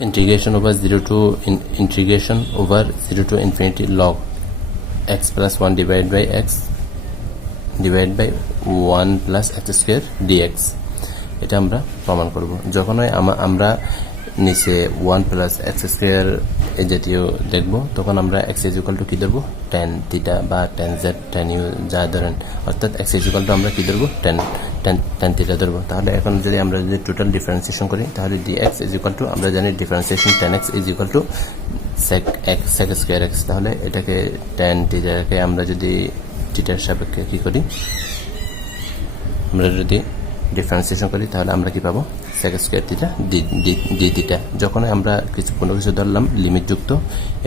integration over 0 to in, integration over 0 to infinity log x plus 1 divided by x divided by 1 plus x square dx এটা আমরা প্রমাণ করব যখন আমরা নিচে ওয়ান প্লাস এক্স স্কোয়ার এই জাতীয় দেখব। তখন আমরা এক্স ইজ ইকুয়াল টু কী ধরবো? টেন থিটা বা টেন জেড টেন ইউ যা ধরেন। অর্থাৎ এক্স ইজ ইকুয়াল টু আমরা কী ধরবো? টেন টেন টেন থিটা ধরবো। তাহলে এখন যদি আমরা যদি টোটাল ডিফারেন্সিয়েশন করি, তাহলে d x is equal to আমরা জানি differentiation tan x is equal to sec x sec square x তাহলে এটাকে টেন থিটাকে আমরা যদি থিটার সাপেক্ষে কী করি? আমরা যদি ডিফারেন্সিয়েশন করি, তাহলে আমরা কী পাবো? Sec square theta d theta যখন আমরা কিছু কোনো কিছু ধরলাম লিমিট যুক্ত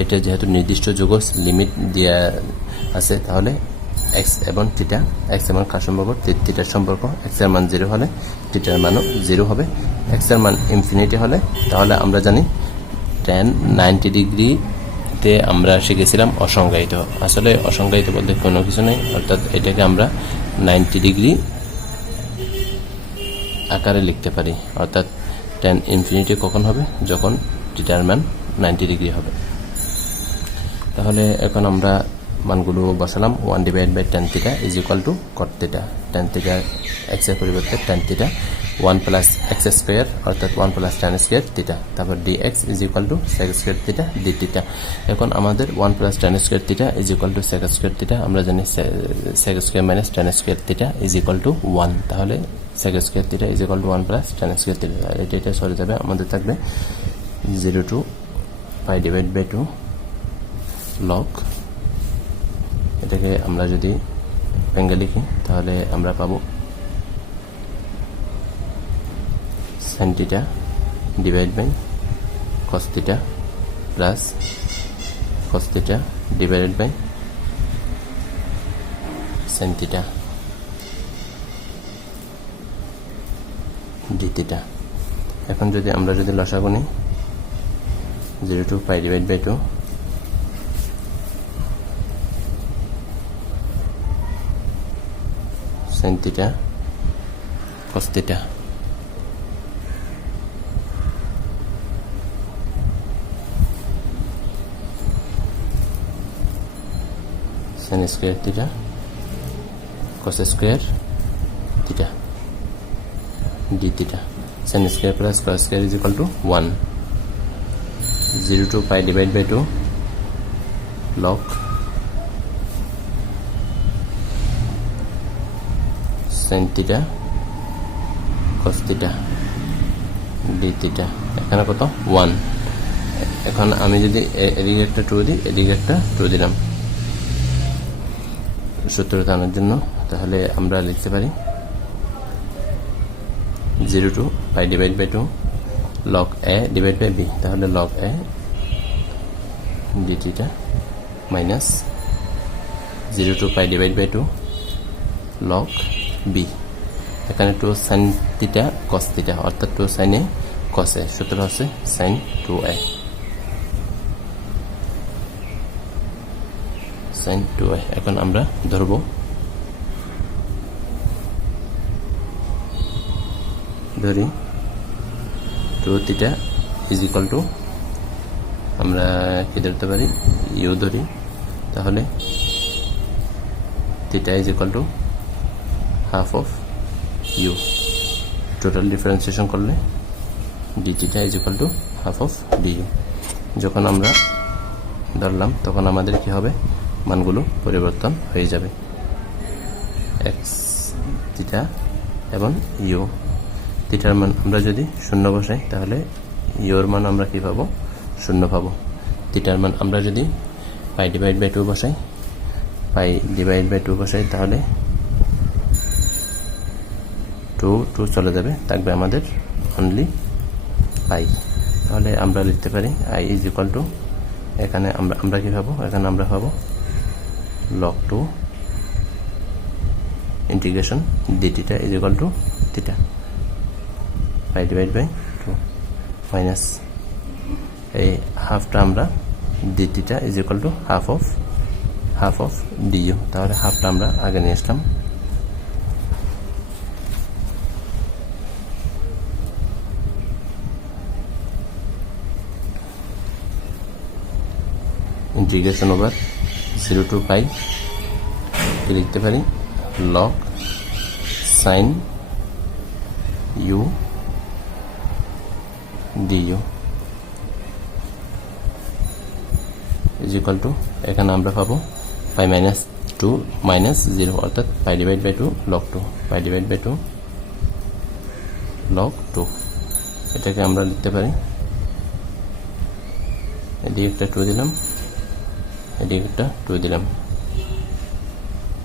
এটা যেহেতু নির্দিষ্ট যোগ লিমিট দেওয়া আছে, তাহলে এক্স এবং থিটা এক্সের মান কার সম্পর্ক? থিটার সম্পর্ক। এক্সের মান জিরো হলে থিটার মানও জিরো হবে। এক্সের মান ইনফিনিটি হলে, তাহলে আমরা জানি টেন নাইনটি ডিগ্রিতে আমরা শিখেছিলাম অসংজ্ঞায়িত। আসলে অসংজ্ঞায়িত বলতে কোনো কিছু নেই, অর্থাৎ এটাকে আমরা নাইনটি ডিগ্রি আকারে লিখতে পারি। অর্থাৎ টেন ইনফিনিটি কখন হবে? যখন ডিটারম্যান নাইনটি ডিগ্রি হবে। তাহলে এখন আমরা মানগুলো বসালাম। One divide by tan theta is equal to cot theta tan theta এক্সের পরিবর্তে tan theta one plus x square অর্থাৎ one plus tan square theta তারপর d x is equal to sec square theta d theta এখন আমাদের one plus tan square theta is equal to sec square theta আমরা জানি sec square minus tan square theta is equal to one তাহলে sec square theta is equal to one plus tan square theta এটা এটা সরে যাবে, আমাদের থাকবে zero to pi divide by two log এটাকে আমরা যদি পেঙ্গে লিখি, তাহলে আমরা পাবো sin theta divide by cos theta plus cos theta divided by sin theta d theta এখন যদি আমরা যদি লসাগু নিই zero to pi divide by two sin theta cos theta sin square theta cos square theta d theta sin square plus cos square is equal to 1 0 to pi divided by 2 log sin theta cos theta d theta এখানে কত one এখন আমি যদি এদিকে একটা two দিই এদিকে একটা টু দিলাম সূত্রটা আনার জন্য, তাহলে আমরা লিখতে পারি zero to pi divide by two log a divide by b. তাহলে log a d theta minus zero to pi divide by two log b এখানে two sin theta cos theta অর্থাৎ টু সাইনে কসে সূত্র হচ্ছে sin two a sin two a এখন আমরা ধরবো ধরি two theta is equal to আমরা কি ধরতে পারি? ইউ ধরি। তাহলে theta is equal to half of u total differentiation করলে d theta is equal to half of d u যখন আমরা ধরলাম, তখন আমাদের কি হবে? মানগুলো পরিবর্তন হয়ে যাবে। এক্স থিটা এবং ইউ থিটার মান আমরা যদি শূন্য বসাই, তাহলে ইউর মান আমরা কি পাবো? শূন্য পাবো। থিটার মান আমরা যদি পাই ডিভাইড বাই টু বসাই পাই ডিভাইড বাই টু বসাই, তাহলে টু টু চলে যাবে। থাকবে আমাদের অনলি পাই তাহলে আমরা লিখতে পারি আই ইজ ইকুয়াল টু এখানে আমরা আমরা কী পাবো? এখানে আমরা পাবো log two integration d theta is equal to theta pi divide by two minus এই হাফটা আমরা d theta is equal to half of half of d u তাহলে হাফটা আমরা আগে নিয়ে আসলাম। Integration over zero to pi লিখতে পারি? Log sin u d u is equal to এখানে আমরা পাবো pi minus two minus zero অর্থাৎ pi divide by two log two pi divide by two log two এটাকে আমরা লিখতে পারি। এদিকে একটা টু দিলাম। একটা টু দিলাম।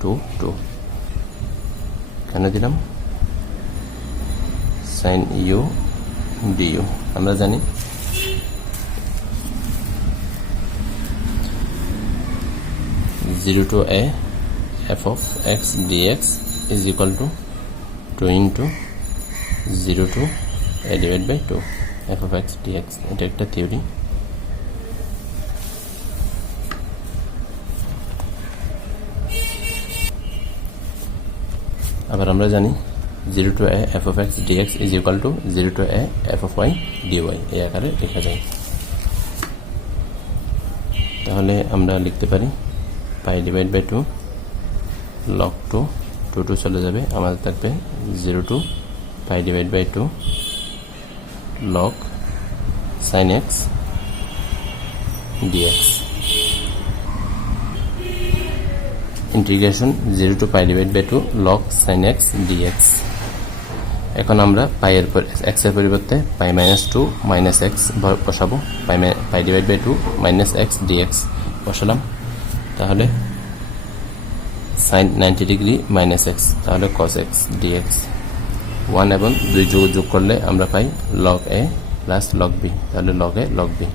টু টু কেন দিলাম? সাইন ইউ ডিইউ আমরা জানি। Zero to a f of x d x is equal to two into zero to a divide by two f of x d x এটা একটা theory আবার আমরা জানি zero to a f of x d x is equal to zero to a f of y d d y এই আকারে লেখা যায়। তাহলে আমরা লিখতে পারি pi divide by two log two two two চলে যাবে, আমাদের থাকবে zero to pi divide by two log sin x d x. Integration zero to pi divide by two log sin x d x এখন আমরা পাইয়ের এক্সের পরিবর্তে pi minus two minus x বসাবো। Pi pi divide by two minus x d x বসালাম। তাহলে sin ninety degree minus x তাহলে cos x dx one এবং দুই যোগ যোগ করলে আমরা পাই log a plus log b তাহলে লগ এ লগ বি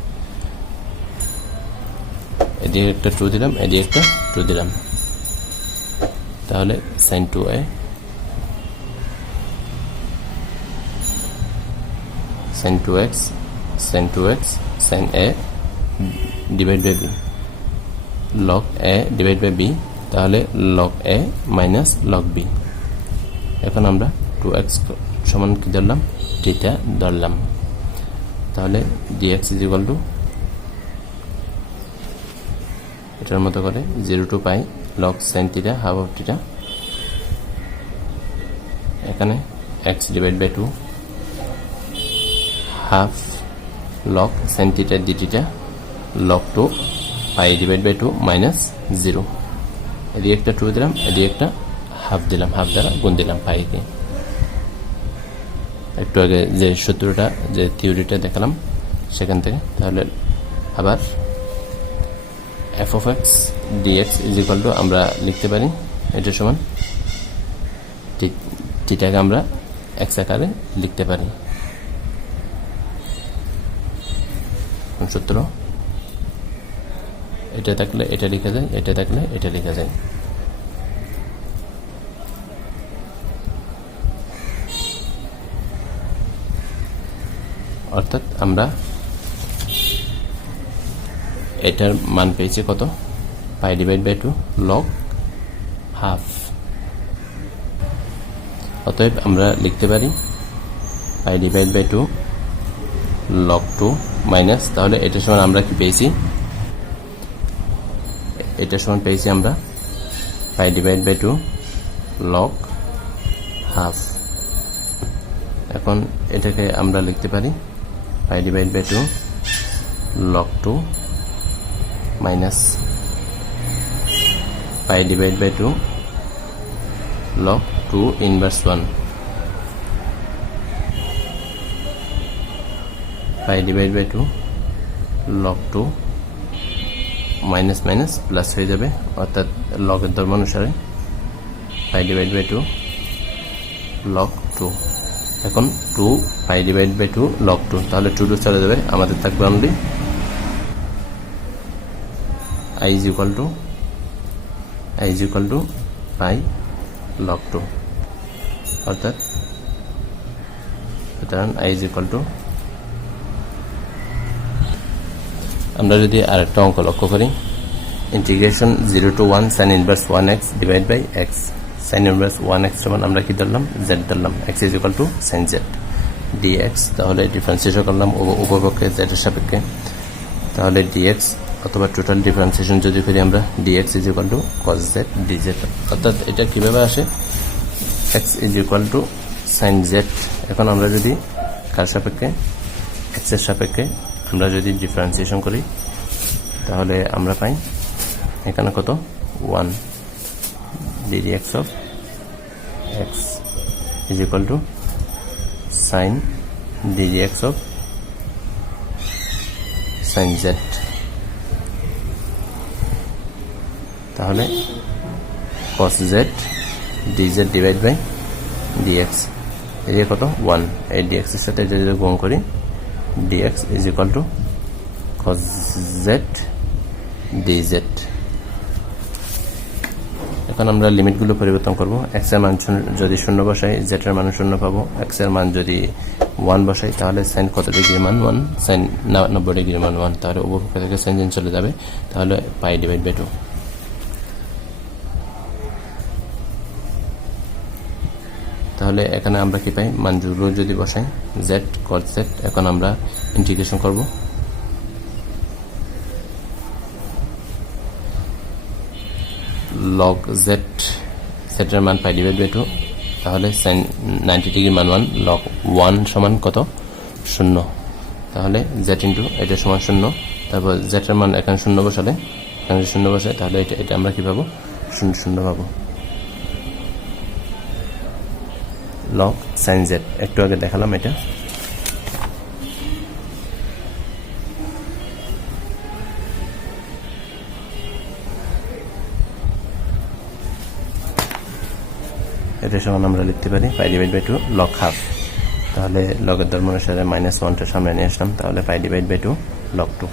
এদিকে একটা টু দিলাম, এদিকে একটা টু দিলাম। তাহলে sin two a sin two x sin two x sin a divide by b log a divide by b তাহলে log a minus log b এখন আমরা টু এক্স সমান কি ধরলাম? টিটা ধরলাম। তাহলে ডিএক্স ইজ ইকুয়াল টু এটার মতো করে zero to pi log sin half of theta এখানে x divide by two half log sin theta d theta log two pi divide by two minus zero এদিকে একটা টু দিলাম, এদিকে একটা half দিলাম হাফ দ্বারা গুণ দিলাম পাইকে একটু আগে যে সূত্রটা, যে থিওরিটা দেখালাম সেখান থেকে, তাহলে আবার f of x d x is equal to আমরা লিখতে পারি এটার সমান। টিটাকে আমরা এক্স আকারে লিখতে পারি। সূত্র। এটা থাকলে এটা লেখা যায় এটা থাকলে এটা লেখা যায় অর্থাৎ আমরা এটার মান পেয়েছি কত? Pi divide by two log half অতএব আমরা লিখতে পারি pi divide by two log two minus তাহলে এটার সমান আমরা কি পেয়েছি? এটার সমান পেয়েছি আমরা pi divide by two log half এখন এটাকে আমরা লিখতে পারি pi divide by two log two minus pi divide by two log two inverse one pi divide by two log two minus minus plus হয়ে যাবে, অর্থাৎ লগের ধর্ম অনুসারে pi divide by two log two এখন two pi divide by two log two তাহলে two two চলে যাবে, আমাদের থাকবে only I is equal to, I is equal to pi log two. অর্থাৎ সুতরাং আই ইজ ইকুয়াল টু, আমরা যদি আরেকটা অঙ্ক লক্ষ্য করি integration zero to one sin inverse one x divide by x sin inverse one x সমান আমরা কি ধরলাম? জেড ধরলাম। X is equal to sin z d x তাহলে ডিফারেন্সিয়েশন করলাম উপপক্ষে জেডের সাপেক্ষে। তাহলে ডিএক্স অথবা টোটাল ডিফারেন্সিয়েশন যদি করি আমরা d x is equal to cos z d z অর্থাৎ এটা কীভাবে আসে? X is equal to sin z এখন আমরা যদি কার সাপেক্ষে? এক্সের সাপেক্ষে আমরা যদি ডিফারেন্সিয়েশন করি, তাহলে আমরা পাই এখানে কত? One d d x of x is equal to sin d d x of sin z তাহলে cos z dz divide by dx এরিয়া কত ওয়ান এই এর সাথে এটা যদি গুণ করি, dx is equal to cos z dz এখন আমরা লিমিটগুলো পরিবর্তন করব। এর মান যদি শূন্য বসাই এর মান শূন্য পাবো। এর মান যদি ওয়ান বসাই, তাহলে সাইন কত ডিগ্রি মান? ওয়ান সাইন নব্বই ডিগ্রি মান ওয়ান তাহলে উপপক্ষ থেকে সাইন চলে যাবে। তাহলে পাই ডিভাইড বাই টু তাহলে এখানে আমরা কি পাই? মানগুলো যদি বসাই জেড কট জেড এখন আমরা ইন্টিগ্রেশন করব। লগ জেড জেডের মান পাই ডিভাইড বাই টু তাহলে সাইন নাইনটি ডিগ্রি মান ওয়ান লগ ওয়ান সমান কত? শূন্য। তাহলে জেড ইন্টু এটা সমান শূন্য। তারপর জেডের মান এখানে শূন্য বসালে, এখানে শূন্য বসাই তাহলে এটা এটা আমরা কি পাবো? শূন্য শূন্য পাবো। Log sin z. একটু আগে দেখালাম এটা। এটা সমান আমরা লিখতে পারি pi divide by two log half. তাহলে লগের ধর্ম অনুসারে মাইনাস ওয়ানটা সামনে নিয়ে আসলাম, তাহলে pi divide by two log two.